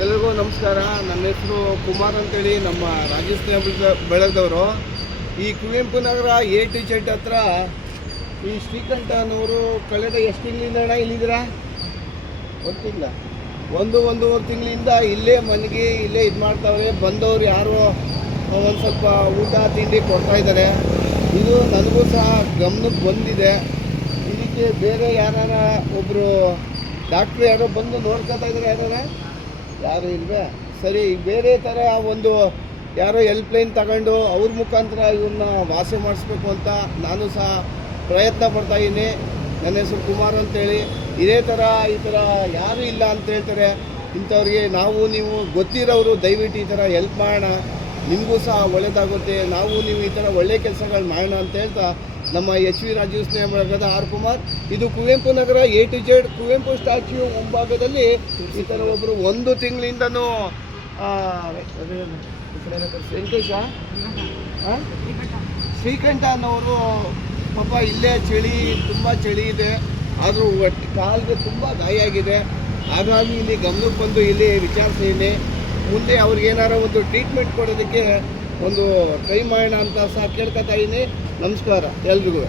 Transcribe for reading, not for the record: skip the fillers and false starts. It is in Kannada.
ಎಲ್ಲರಿಗೂ ನಮಸ್ಕಾರ. ನನ್ನ ಹೆಸರು ಕುಮಾರ್ ಅಂತೇಳಿ, ನಮ್ಮ ರಾಜಸ್ಥಾನ ಬೆಳಗ್ದವರು. ಈ Kuvempu Nagar A to Z ಹತ್ರ ಈ ಶ್ರೀಕಂಠ ಅನ್ನೋರು ಕಳೆದ ಎಷ್ಟು ತಿಂಗಳಿಂದ ಇಲ್ಲಿದ್ದೀರಾ? ಗೊತ್ತಿಲ್ಲ, ಒಂದೂವರೆ ತಿಂಗಳಿಂದ ಇಲ್ಲೇ ಮನೆಗೆ ಇಲ್ಲೇ ಇದು ಮಾಡ್ತಾವ್ರೆ. ಬಂದವರು ಯಾರೋ ಒಂದು ಸ್ವಲ್ಪ ಊಟ ತಿಂಡಿ ಕೊಡ್ತಾಯಿದ್ದಾರೆ. ಇದು ನನಗೂ ಸಹ ಗಮನಕ್ಕೆ ಬಂದಿದೆ. ಇದಕ್ಕೆ ಬೇರೆ ಯಾರು ಒಬ್ಬರು ಡಾಕ್ಟ್ರು ಯಾರೋ ಬಂದು ನೋಡ್ಕೊತಾ ಇದ್ದಾರೆ? ಯಾರು ಇಲ್ವೇ? ಸರಿ, ಬೇರೆ ಥರ ಒಂದು ಯಾರೋ ಹೆಲ್ಪ್ಲೈನ್ ತಗೊಂಡು ಅವ್ರ ಮುಖಾಂತರ ಇವನ್ನ ವಾಸಿ ಮಾಡಿಸ್ಬೇಕು ಅಂತ ನಾನು ಸಹ ಪ್ರಯತ್ನ ಪಡ್ತಾಯಿದ್ದೀನಿ. ನನ್ನ ಹೆಸರು ಕುಮಾರ್ ಅಂತೇಳಿ. ಇದೇ ಥರ ಈ ಥರ ಯಾರೂ ಇಲ್ಲ ಅಂತ ಹೇಳ್ತಾರೆ. ಇಂಥವ್ರಿಗೆ ನೀವು ಗೊತ್ತಿರೋರು ದಯವಿಟ್ಟು ಈ ಥರ ಹೆಲ್ಪ್ ಮಾಡೋಣ, ನಿಮಗೂ ಸಹ ಒಳ್ಳೆಯದಾಗುತ್ತೆ. ನೀವು ಈ ಥರ ಒಳ್ಳೆಯ ಕೆಲಸಗಳು ಮಾಡೋಣ ಅಂತ ಹೇಳ್ತಾ, ನಮ್ಮ HV ರಾಜೀವ್ ಸ್ನೇಹ ಬಳಗದ R ಕುಮಾರ್. ಇದು Kuvempu Nagar A to Z Kuvempu statue ಮುಂಭಾಗದಲ್ಲಿ ಈ ಥರ ಒಬ್ಬರು ಒಂದು ತಿಂಗಳಿಂದನೂ ಶ್ರೀಕಂಠ ಅನ್ನೋರು ಪಾಪ ಇಲ್ಲೇ ತುಂಬ ಚಳಿ ಇದೆ, ಆದರೂ ಕಾಲಿಗೆ ತುಂಬ ಗಾಯ ಆಗಿದೆ. ಹಾಗಾಗಿ ಇಲ್ಲಿ ಗಮನಕ್ಕೆ ಬಂದು ಇಲ್ಲಿ ವಿಚಾರಿಸಿದ್ದೀನಿ. ಮುಂದೆ ಅವ್ರಿಗೇನಾರ ಒಂದು ಟ್ರೀಟ್ಮೆಂಟ್ ಕೊಡೋದಕ್ಕೆ ಒಂದು ಟ್ರೈ ಮಾಡೋಣ ಅಂತ ಸಹ ಕೇಳ್ಕೊತಾ ಇದ್ದೀನಿ. ನಮಸ್ಕಾರ ಎಲ್ರಿಗೂ.